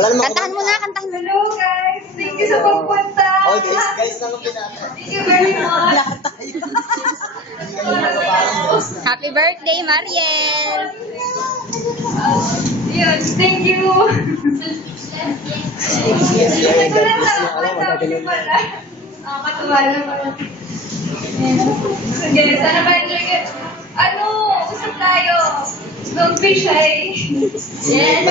Kantahan mo na, kantahan mo. Hello guys! Thank you sa pagpunta! Oh, guys lang ang pinata. Thank you very much! Happy birthday, Mariel! Yes, thank you! Katuwa naman. Sige, sana ma-enjoy ka. Usap tayo. Don't be shy. Yes.